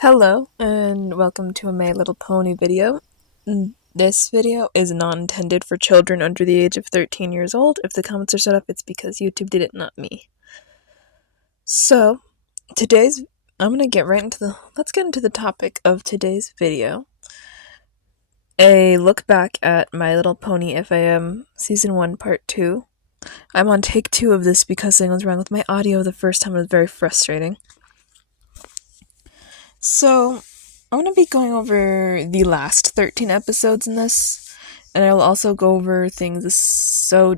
Hello, and welcome to a My Little Pony video. This video is not intended for children under the age of 13 years old. If the comments are set up, it's because YouTube did it, not me. So, I'm gonna let's get into the topic of today's video. A look back at My Little Pony FIM Season 1 Part 2. I'm on take 2 of this because something was wrong with my audio the first time. It was very frustrating. So, I'm going to be going over the last 13 episodes in this, and I will also go over things this half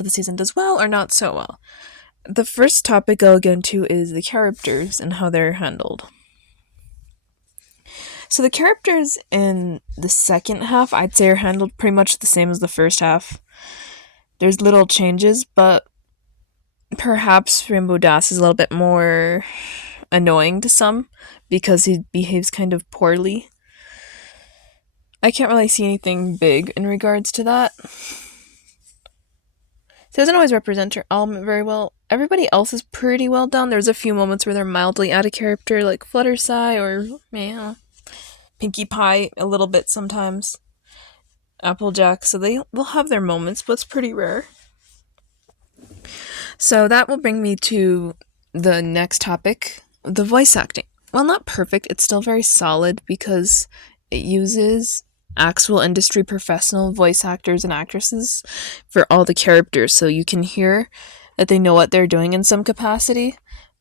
of the season does well or not so well. The first topic I'll get into is the characters and how they're handled. So the characters in the second half, I'd say, are handled pretty much the same as the first half. There's little changes, but perhaps Rainbow Dash is a little bit more annoying to some because he behaves kind of poorly. I can't really see anything big in regards to that. He doesn't always represent her element very well. Everybody else is pretty well done. There's a few moments where they're mildly out of character, like Fluttershy or Pinkie Pie a little bit sometimes. Applejack, so they'll have their moments, but it's pretty rare. So that will bring me to the next topic, the voice acting. Well, not perfect, it's still very solid because it uses actual industry professional voice actors and actresses for all the characters, so you can hear that they know what they're doing in some capacity.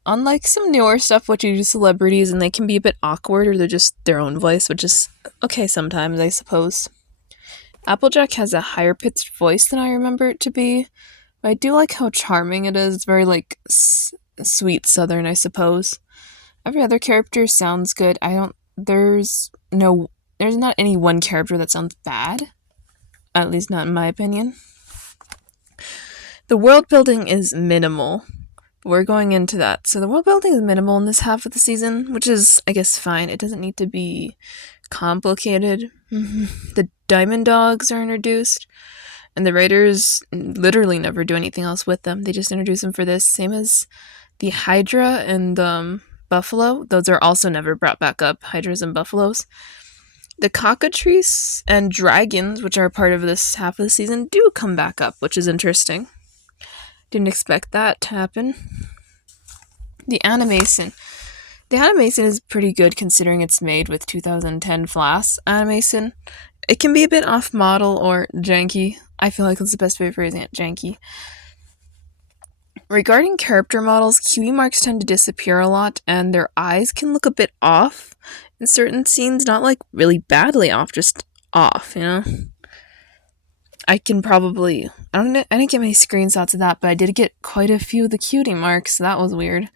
Unlike some newer stuff, which you do celebrities, and they can be a bit awkward, or they're just their own voice, which is okay sometimes, I suppose. Applejack has a higher pitched voice than I remember it to be, but I do like how charming it is. It's very, sweet southern, I suppose. Every other character sounds good. There's not any one character that sounds bad. At least not in my opinion. The world building is minimal. We're going into that. So the world building is minimal in this half of the season, which is, I guess, fine. It doesn't need to be complicated. The Diamond Dogs are introduced, and the writers literally never do anything else with them. They just introduce them for this, same as the Hydra and Buffalo. Those are also never brought back up, Hydras and Buffaloes. The cockatrice and dragons, which are part of this half of the season, do come back up, which is interesting. Didn't expect that to happen. The animation. The animation is pretty good considering it's made with 2010 flash animation. It can be a bit off model or janky. I feel like that's the best way of phrasing it, janky. Regarding character models, cutie marks tend to disappear a lot, and their eyes can look a bit off in certain scenes. Not like really badly off, just off, I didn't get many screenshots of that, but I did get quite a few of the cutie marks, so that was weird.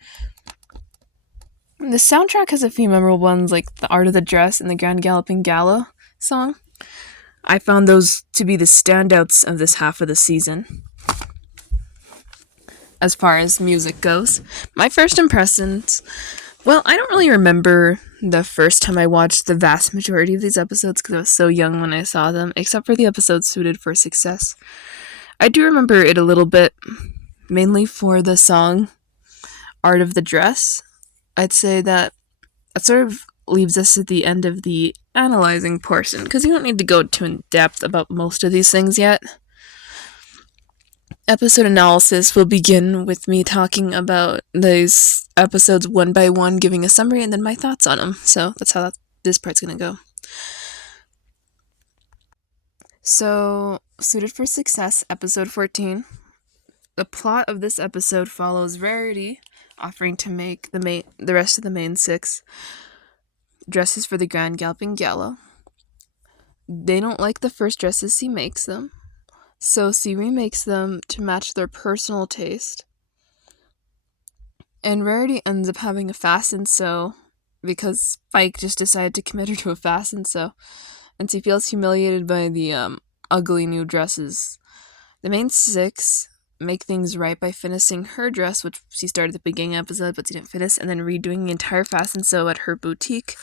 The soundtrack has a few memorable ones, like the Art of the Dress and the Grand Galloping Gala song. I found those to be the standouts of this half of the season. As far as music goes, my first impressions, well, I don't really remember the first time I watched the vast majority of these episodes because I was so young when I saw them, except for the episodes Suited for Success. I do remember it a little bit, mainly for the song Art of the Dress. I'd say that sort of leaves us at the end of the analyzing portion, because you don't need to go too in depth about most of these things yet. Episode analysis will begin with me talking about these episodes one by one, giving a summary, and then my thoughts on them. So that's how this part's gonna go. So, Suited for Success, episode 14. The plot of this episode follows Rarity offering to make the rest of the main 6 dresses for the Grand Galloping Gala. They don't like the first dresses he makes them, so she remakes them to match their personal taste. And Rarity ends up having a fasten sew because Spike just decided to commit her to a fasten sew, and she feels humiliated by the ugly new dresses. The main 6 make things right by finishing her dress, which she started at the beginning episode, but she didn't finish, and then redoing the entire fasten sew at her boutique,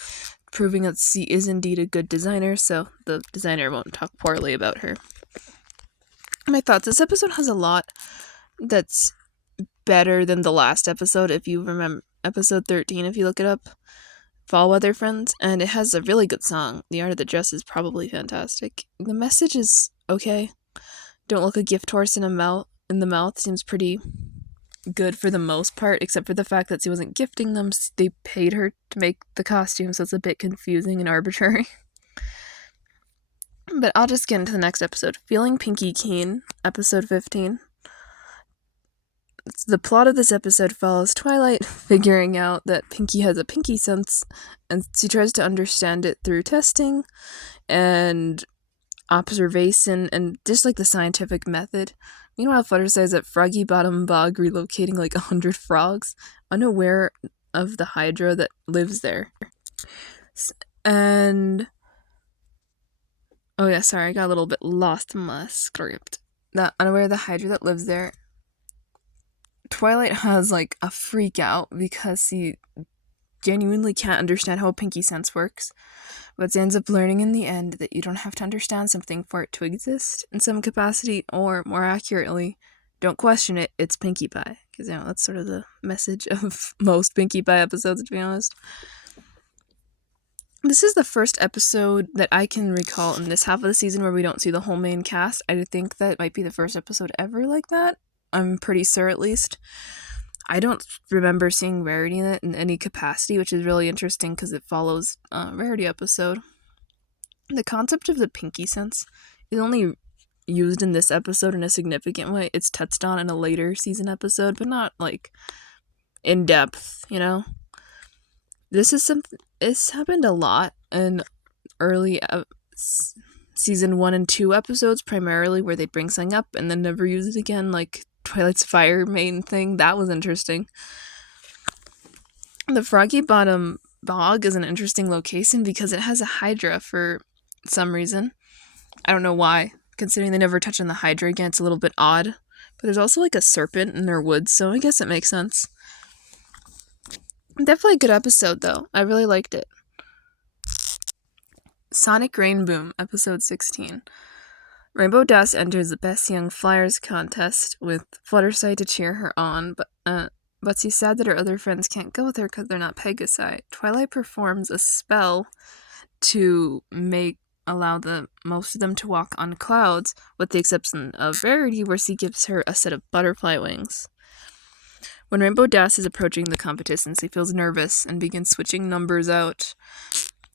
proving that she is indeed a good designer, so the designer won't talk poorly about her. My thoughts, this episode has a lot that's better than the last episode. If you remember episode 13, if you look it up, fall weather friends, and it has a really good song. The art of the dress is probably fantastic. The message is okay. Don't look a gift horse in the mouth seems pretty good for the most part, except for the fact that she wasn't gifting them. They paid her to make the costume, so it's a bit confusing and arbitrary. But I'll just get into the next episode. Feeling Pinky Keen, episode 15. The plot of this episode follows Twilight figuring out that Pinky has a pinky sense, and she tries to understand it through testing and observation and just like the scientific method. Meanwhile, Fluttershy is at Froggy Bottom Bog relocating like 100 frogs, unaware of the Hydra that lives there. And oh yeah, sorry, I got a little bit lost in my script. Not unaware of the Hydra that lives there. Twilight has like a freak out because she genuinely can't understand how a pinky sense works, but ends up learning in the end that you don't have to understand something for it to exist in some capacity, or more accurately, don't question it, it's Pinkie Pie. Because, that's sort of the message of most Pinkie Pie episodes, to be honest. This is the first episode that I can recall in this half of the season where we don't see the whole main cast. I think that might be the first episode ever like that. I'm pretty sure, at least. I don't remember seeing Rarity in it in any capacity, which is really interesting because it follows a Rarity episode. The concept of the pinky sense is only used in this episode in a significant way. It's touched on in a later season episode, but not, like, in depth, This is something, it's happened a lot in early season 1 and 2 episodes, primarily, where they bring something up and then never use it again, like Twilight's fire main thing. That was interesting. The Froggy Bottom Bog is an interesting location because it has a Hydra for some reason. I don't know why. Considering they never touch on the Hydra again, it's a little bit odd. But there's also like a serpent in their woods, so I guess it makes sense. Definitely a good episode, though. I really liked it. Sonic Rain Boom, episode 16. Rainbow Dash enters the Best Young Flyers contest with Fluttershy to cheer her on, but she's sad that her other friends can't go with her because they're not Pegasi. Twilight performs a spell to allow the most of them to walk on clouds, with the exception of Rarity, where she gives her a set of butterfly wings. When Rainbow Dash is approaching the competition, she feels nervous and begins switching numbers out,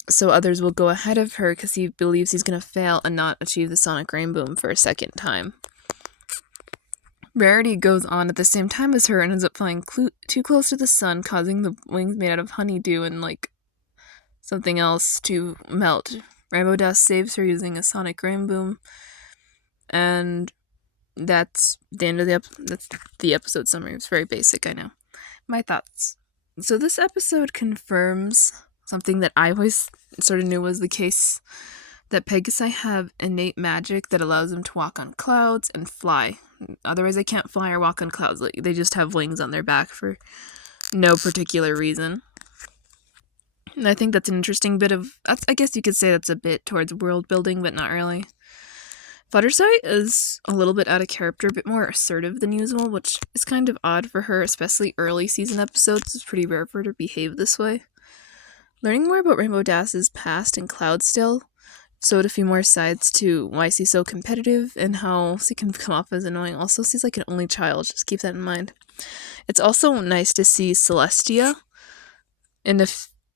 so others will go ahead of her because he believes he's going to fail and not achieve the Sonic Rain Boom for a second time. Rarity goes on at the same time as her and ends up flying too close to the sun, causing the wings made out of honeydew and, something else to melt. Rainbow Dash saves her using a Sonic Rain Boom, and that's the end of the episode summary. It's very basic, I know. My thoughts. So this episode confirms something that I always sort of knew was the case, that Pegasi have innate magic that allows them to walk on clouds and fly. Otherwise, they can't fly or walk on clouds. They just have wings on their back for no particular reason. And I think that's an interesting bit of... I guess you could say that's a bit towards world building, but not really. Fluttershy is a little bit out of character, a bit more assertive than usual, which is kind of odd for her, especially early season episodes. It's pretty rare for her to behave this way. Learning more about Rainbow Dash's past and Cloudstill showed a few more sides to why she's so competitive and how she can come off as annoying. Also, she's like an only child, just keep that in mind. It's also nice to see Celestia in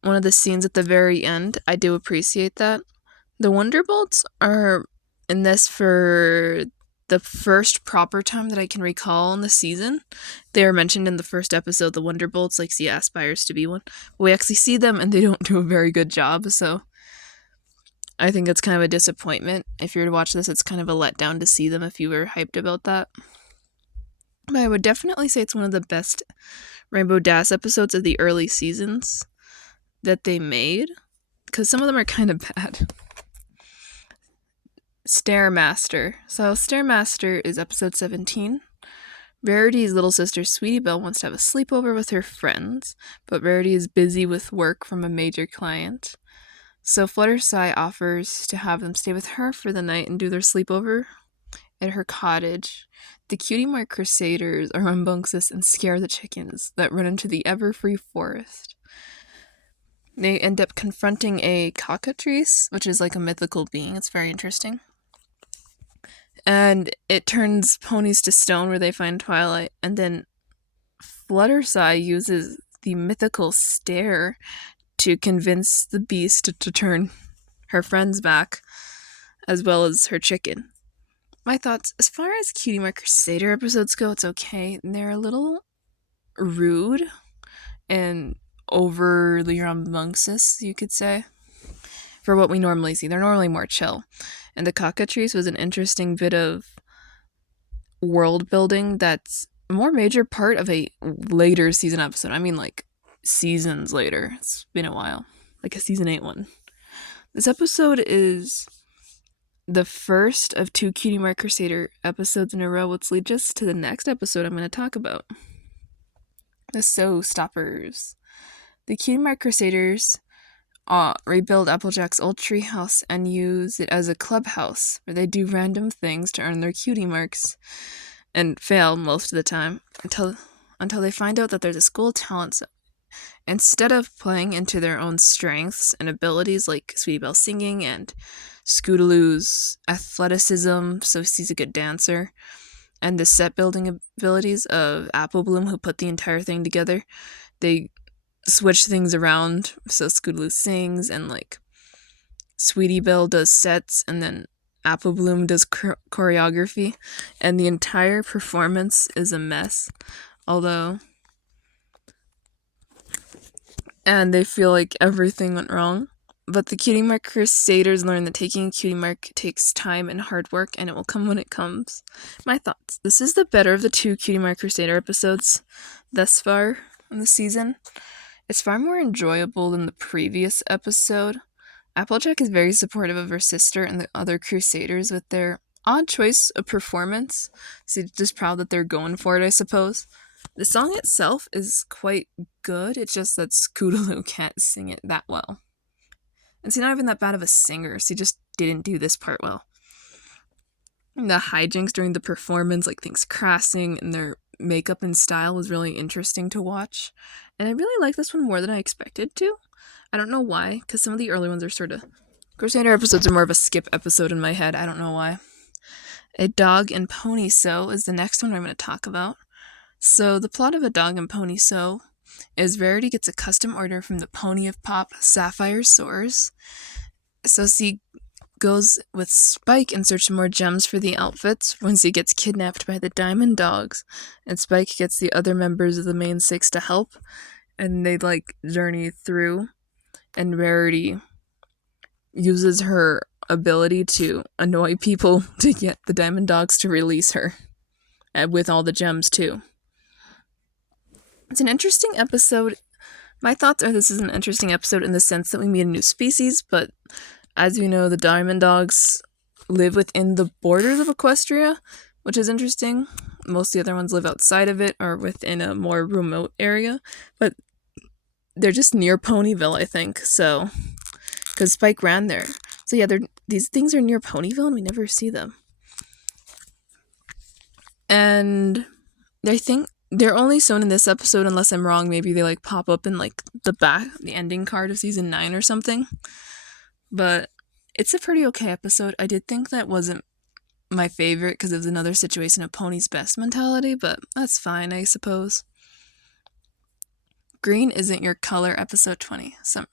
one of the scenes at the very end. I do appreciate that. The Wonderbolts are in this for the first proper time that I can recall in the season. They are mentioned in the first episode, the Wonderbolts, like she aspires to be one. We actually see them and they don't do a very good job, so I think it's kind of a disappointment. If you were to watch this, it's kind of a letdown to see them if you were hyped about that. But I would definitely say it's one of the best Rainbow Dash episodes of the early seasons that they made, because some of them are kind of bad. Stairmaster. So Stairmaster is episode 17. Rarity's little sister Sweetie Belle wants to have a sleepover with her friends, but Rarity is busy with work from a major client. So Fluttershy offers to have them stay with her for the night and do their sleepover at her cottage. The Cutie Mark Crusaders are rambunctious and scare the chickens that run into the ever-free forest. they end up confronting a cockatrice, which is like a mythical being. It's very interesting. And it turns ponies to stone where they find Twilight, and then Fluttershy uses the mythical stare to convince the beast to turn her friends back, as well as her chicken. My thoughts, as far as Cutie Mark Crusader episodes go, it's okay. They're a little rude and overly rambunctious, you could say, for what we normally see. They're normally more chill. And the cockatrice was an interesting bit of world building that's a more major part of a later season episode. I mean, like, seasons later. It's been a while. Like a season 8 one. This episode is the first of 2 Cutie Mark Crusader episodes in a row, which leads us to the next episode I'm going to talk about. The Sew Stoppers. The Cutie Mark Crusaders rebuild Applejack's old treehouse and use it as a clubhouse where they do random things to earn their cutie marks and fail most of the time until they find out that there's a school talent zone. Instead of playing into their own strengths and abilities like Sweetie Belle singing and Scootaloo's athleticism, so she's a good dancer, and the set building abilities of Apple Bloom, who put the entire thing together, they switch things around. So Scootaloo sings, and like Sweetie Belle does sets, and then Apple Bloom does choreography, and the entire performance is a mess. And they feel like everything went wrong. But the Cutie Mark Crusaders learn that taking a cutie mark takes time and hard work, and it will come when it comes. My thoughts. This is the better of the 2 Cutie Mark Crusader episodes thus far in the season. It's far more enjoyable than the previous episode. Applejack is very supportive of her sister and the other Crusaders with their odd choice of performance. So just proud that they're going for it, I suppose. The song itself is quite good. It's just that Scootaloo can't sing it that well. And she's not even that bad of a singer. She just didn't do this part well. And the hijinks during the performance, like things crashing and their makeup and style, was really interesting to watch. And I really like this one more than I expected to. I don't know why, because some of the early ones are sort of... Crusader episodes are more of a skip episode in my head. I don't know why. A Dog and Pony Sew is the next one I'm going to talk about. So the plot of A Dog and Pony Sew is Rarity gets a custom order from the Pony of Pop, Sapphire Soares. So she goes with Spike in search of more gems for the outfits when she gets kidnapped by the Diamond Dogs, and Spike gets the other members of the main 6 to help, and they journey through, and Rarity uses her ability to annoy people to get the Diamond Dogs to release her, with all the gems too. It's an interesting episode. My thoughts are this is an interesting episode in the sense that we meet a new species, but as you know, the Diamond Dogs live within the borders of Equestria, which is interesting. Most of the other ones live outside of it or within a more remote area, but they're just near Ponyville, I think, so, because Spike ran there. So yeah, these things are near Ponyville and we never see them. And I think they're only shown in this episode, unless I'm wrong. Maybe they pop up in the ending card of season 9 or something. But it's a pretty okay episode. I did think that wasn't my favorite because it was another situation of Pony's best mentality, but that's fine, I suppose. Green Isn't Your Color, episode 20, Summer.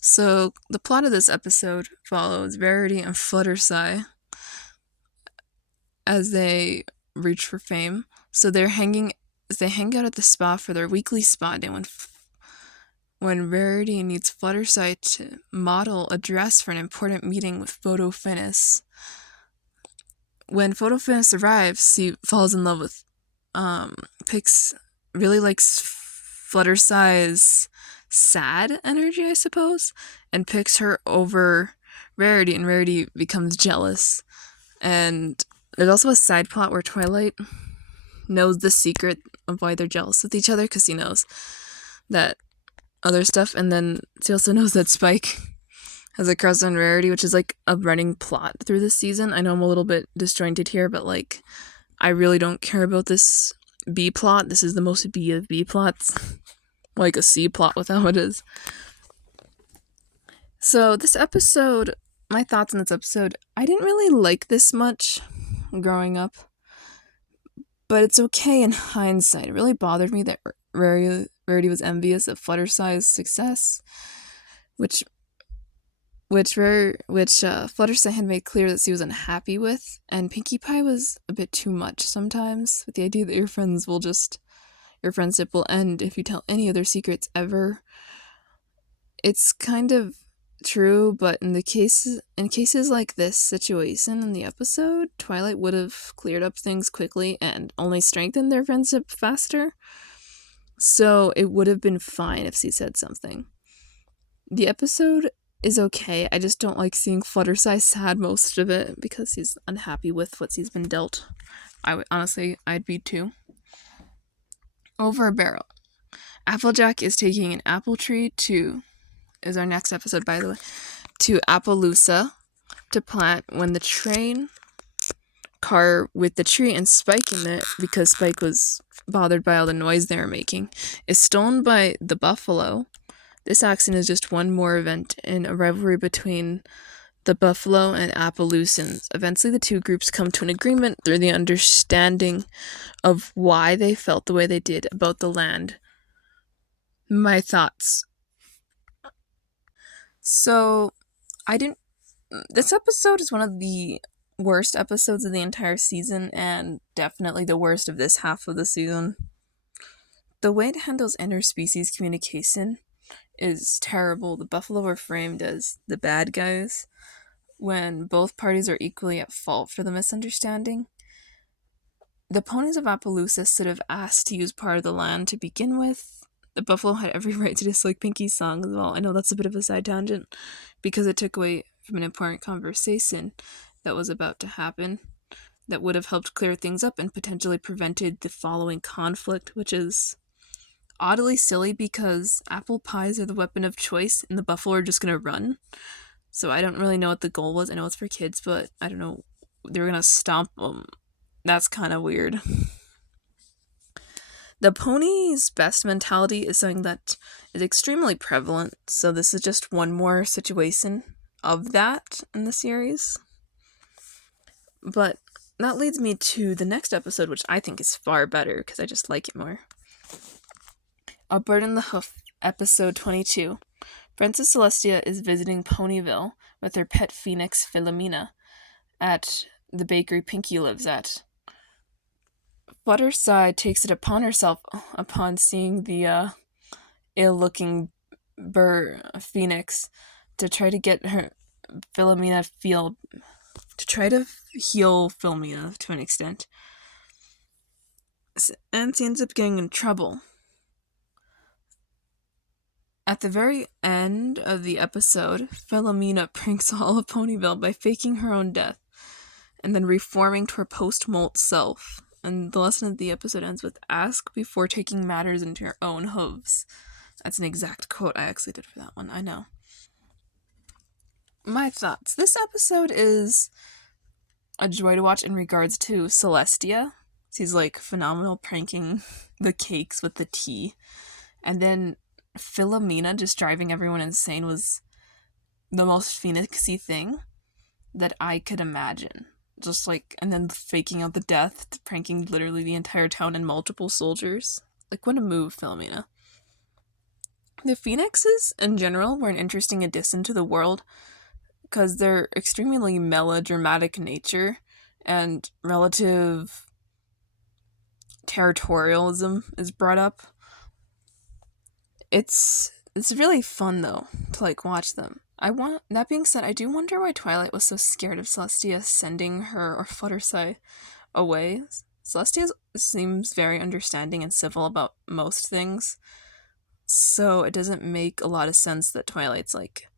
So the plot of this episode follows Rarity and Fluttershy as they reach for fame. So they hang out at the spa for their weekly spa day when Rarity needs Fluttershy to model a dress for an important meeting with Photo Finis. When Photo Finis arrives, she falls in love with really likes Fluttershy's sad energy, I suppose, and picks her over Rarity, and Rarity becomes jealous. And there's also a side plot where Twilight knows the secret of why they're jealous with each other, because he knows that other stuff, and then she also knows that Spike has a crush on Rarity, which is a running plot through this season. I know I'm a little bit disjointed here, but I really don't care about this B plot. This is the most B of B plots. A C plot with how it is. So this episode, my thoughts on this episode, I didn't really like this much growing up, but it's okay in hindsight. It really bothered me that Rarity was envious of Fluttershy's success, which Fluttershy had made clear that she was unhappy with, and Pinkie Pie was a bit too much sometimes, with the idea that your friendship will end if you tell any of their secrets ever. It's kind of true, but in cases like this situation in the episode, Twilight would have cleared up things quickly and only strengthened their friendship faster. So it would have been fine if she said something. The episode is okay. I just don't like seeing Fluttershy sad most of it because he's unhappy with what he's been dealt. I'd be too. Over a barrel. Applejack is taking an apple tree is our next episode, by the way, to Appaloosa to plant when the train car with the tree and Spike in it, because Spike was bothered by all the noise they were making, is stolen by the buffalo. This accident is just one more event in a rivalry between the buffalo and Appaloosans. Eventually, the two groups come to an agreement through the understanding of why they felt the way they did about the land. My thoughts. So, this episode is one of the worst episodes of the entire season, and definitely the worst of this half of the season. The way it handles interspecies communication is terrible. The buffalo are framed as the bad guys when both parties are equally at fault for the misunderstanding. The ponies of Appaloosa should have asked to use part of the land to begin with. The buffalo had every right to dislike Pinkie's song as well. I know that's a bit of a side tangent because it took away from an important conversation that was about to happen that would have helped clear things up and potentially prevented the following conflict, which is oddly silly because apple pies are the weapon of choice and the buffalo are just going to run. So I don't really know what the goal was. I know it's for kids, but I don't know. They were going to stomp them. That's kind of weird. The pony's best mentality is something that is extremely prevalent, so this is just one more situation of that in the series. But that leads me to the next episode, which I think is far better because I just like it more. A Bird in the Hoof, episode 22. Princess Celestia is visiting Ponyville with her pet phoenix Philomena at the bakery Pinkie lives at. Fluttershy takes it upon herself upon seeing the ill-looking phoenix to try to get her Philomena heal Philomena to an extent. And she ends up getting in trouble. At the very end of the episode, Philomena pranks all of Ponyville by faking her own death and then reforming to her post-molt self. And the lesson of the episode ends with, "Ask before taking matters into your own hooves." That's an exact quote I actually did for that one, I know. My thoughts. This episode is a joy to watch in regards to Celestia. She's like phenomenal pranking the cakes with the tea. And then Philomena just driving everyone insane was the most phoenixy thing that I could imagine. Just like, and then faking out the death, pranking literally the entire town and multiple soldiers. Like, what a move, Philomena. The phoenixes, in general, were an interesting addition to the world because they're extremely melodramatic in nature and relative territorialism is brought up. It's really fun, though, to, like, watch them. That being said, I do wonder why Twilight was so scared of Celestia sending her or Fluttershy away. Celestia seems very understanding and civil about most things, so it doesn't make a lot of sense that Twilight's, like,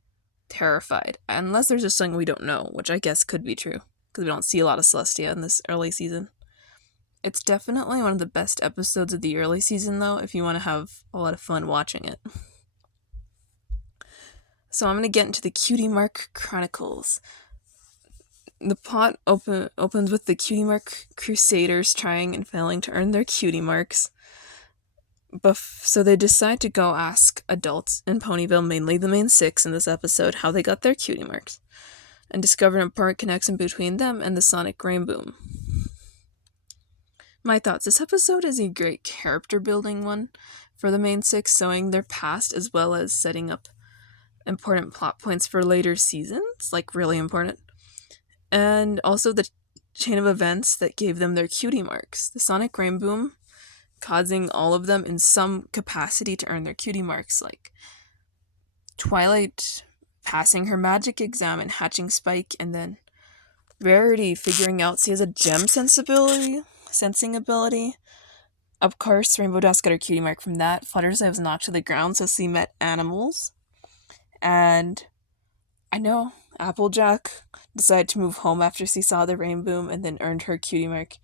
terrified. Unless there's just something we don't know, which I guess could be true, because we don't see a lot of Celestia in this early season. It's definitely one of the best episodes of the early season, though, if you want to have a lot of fun watching it. So I'm going to get into the Cutie Mark Chronicles. The plot opens with the Cutie Mark Crusaders trying and failing to earn their cutie marks. So they decide to go ask adults in Ponyville, mainly the main six in this episode, how they got their cutie marks, and discover an important connection between them and the sonic rainbow. My thoughts. This episode is a great character building one for the main six, showing their past as well as setting up important plot points for later seasons, like really important. And also the chain of events that gave them their cutie marks. The sonic rainbow causing all of them in some capacity to earn their cutie marks, like Twilight passing her magic exam and hatching Spike, and then Rarity figuring out she has a gem sensing ability. Of course, Rainbow Dash got her cutie mark from that. Fluttershy was knocked to the ground, so she met animals. And I know Applejack decided to move home after she saw the rainbow and then earned her cutie mark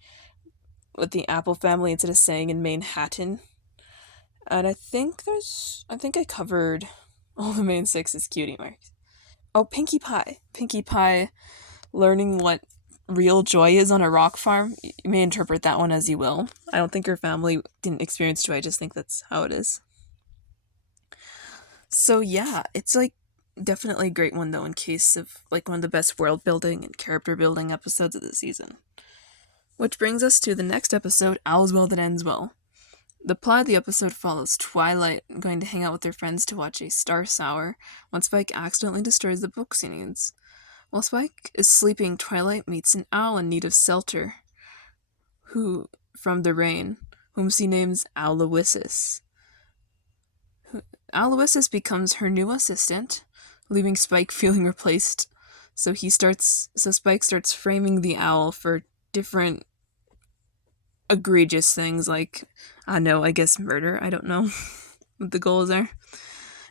with the Apple family instead of staying in Manhattan. And I think I covered all the main six's cutie marks. Oh, Pinkie Pie. Pinkie Pie learning what real joy is on a rock farm. You may interpret that one as you will. I don't think her family didn't experience joy, I just think that's how it is. So yeah, it's like definitely a great one though, in case of like one of the best world building and character building episodes of the season. Which brings us to the next episode, All's Well That Ends Well. The plot of the episode follows Twilight going to hang out with her friends to watch a Star Sour when Spike accidentally destroys the book she needs. While Spike is sleeping, Twilight meets an owl in need of shelter, who from the rain, whom she names Aloysius. Aloysius becomes her new assistant, leaving Spike feeling replaced. So Spike starts framing the owl for different egregious things like, I guess murder. I don't know what the goals are.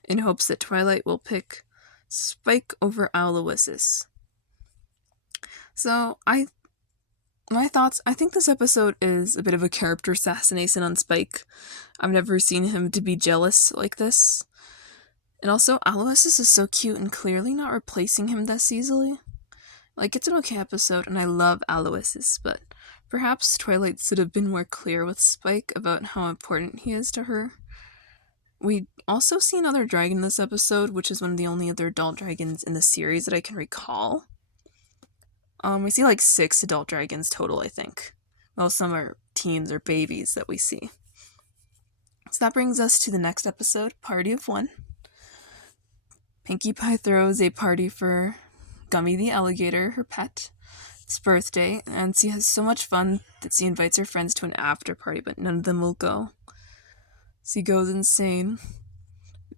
In hopes that Twilight will pick Spike over Aloysius. So my thoughts, I think this episode is a bit of a character assassination on Spike. I've never seen him to be jealous like this. And also, Aloysius is so cute and clearly not replacing him this easily. Like, it's an okay episode, and I love Aloysius, but perhaps Twilight should have been more clear with Spike about how important he is to her. We also see another dragon this episode, which is one of the only other adult dragons in the series that I can recall. We see like 6 adult dragons total, I think. Well, some are teens or babies that we see. So that brings us to the next episode, Party of One. Pinkie Pie throws a party for Gummy the alligator, her pet. It's birthday, and she has so much fun that she invites her friends to an after party, but none of them will go. She goes insane,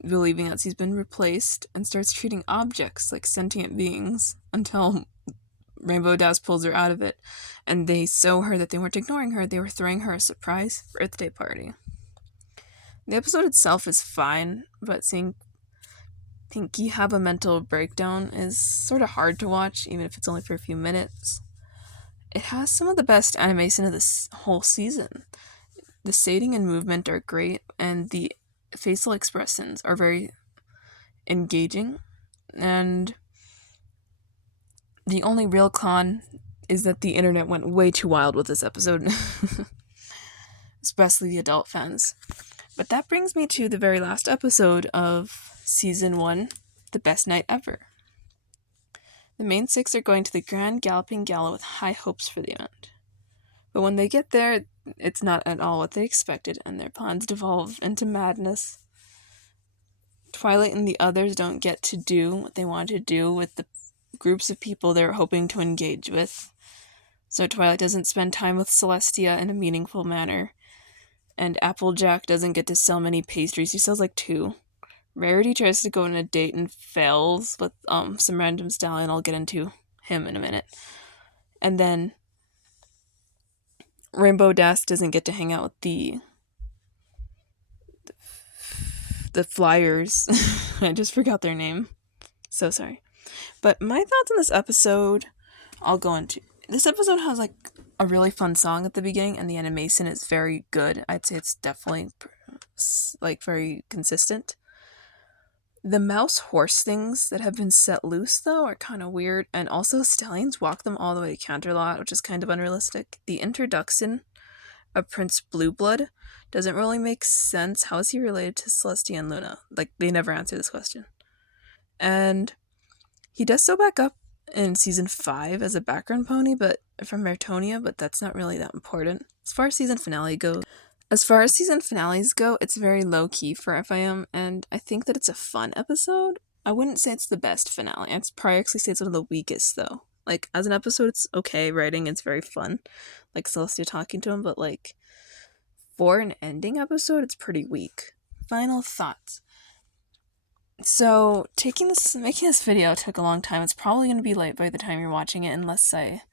believing that she's been replaced, and starts treating objects like sentient beings until Rainbow Dash pulls her out of it, and they show her that they weren't ignoring her, they were throwing her a surprise birthday party. The episode itself is fine, but seeing Pinkie have a mental breakdown is sort of hard to watch, even if it's only for a few minutes. It has some of the best animation of this whole season. The shading and movement are great, and the facial expressions are very engaging, and the only real con is that the internet went way too wild with this episode, especially the adult fans. But that brings me to the very last episode of Season 1, The Best Night Ever. The main 6 are going to the Grand Galloping Gala with high hopes for the event. But when they get there, it's not at all what they expected, and their plans devolve into madness. Twilight and the others don't get to do what they want to do with the groups of people they're hoping to engage with. So Twilight doesn't spend time with Celestia in a meaningful manner, and Applejack doesn't get to sell many pastries. He sells like 2. Rarity tries to go on a date and fails with some random stallion. I'll get into him in a minute. And then Rainbow Dash doesn't get to hang out with the Flyers. I just forgot their name. So sorry. But my thoughts on this episode, I'll go into. This episode has like a really fun song at the beginning, and the animation is very good. I'd say it's definitely like very consistent. The mouse horse things that have been set loose, though, are kind of weird, and also stallions walk them all the way to Canterlot, which is kind of unrealistic. The introduction a Prince Blueblood doesn't really make sense. How is he related to Celestia and Luna? Like, they never answer this question. And he does so back up in season 5 as a background pony, but from Mertonia, but that's not really that important. As far as season finales go, it's very low key for FIM, and I think that it's a fun episode. I wouldn't say it's the best finale. I'd probably actually say it's one of the weakest, though. Like, as an episode, it's okay writing, it's very fun. Like, Celestia talking to him, but, like, for an ending episode, it's pretty weak. Final thoughts. So, making this video took a long time. It's probably going to be late by the time you're watching it, unless I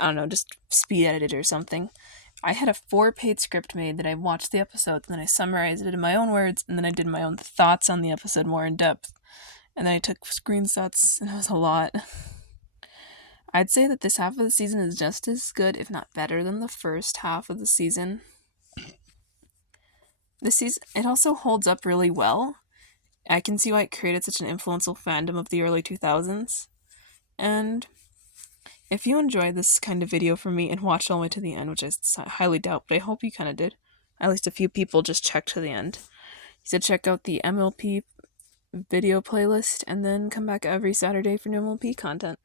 don't know, just speed edited or something. I had a 4-page script made that I watched the episode, and then I summarized it in my own words, and then I did my own thoughts on the episode more in depth. And then I took screenshots, and it was a lot. I'd say that this half of the season is just as good, if not better, than the first half of the season. It also holds up really well. I can see why it created such an influential fandom of the early 2000s. And if you enjoyed this kind of video from me and watched all the way to the end, which I highly doubt, but I hope you kind of did, at least a few people just checked to the end, you should check out the MLP video playlist and then come back every Saturday for new MLP content.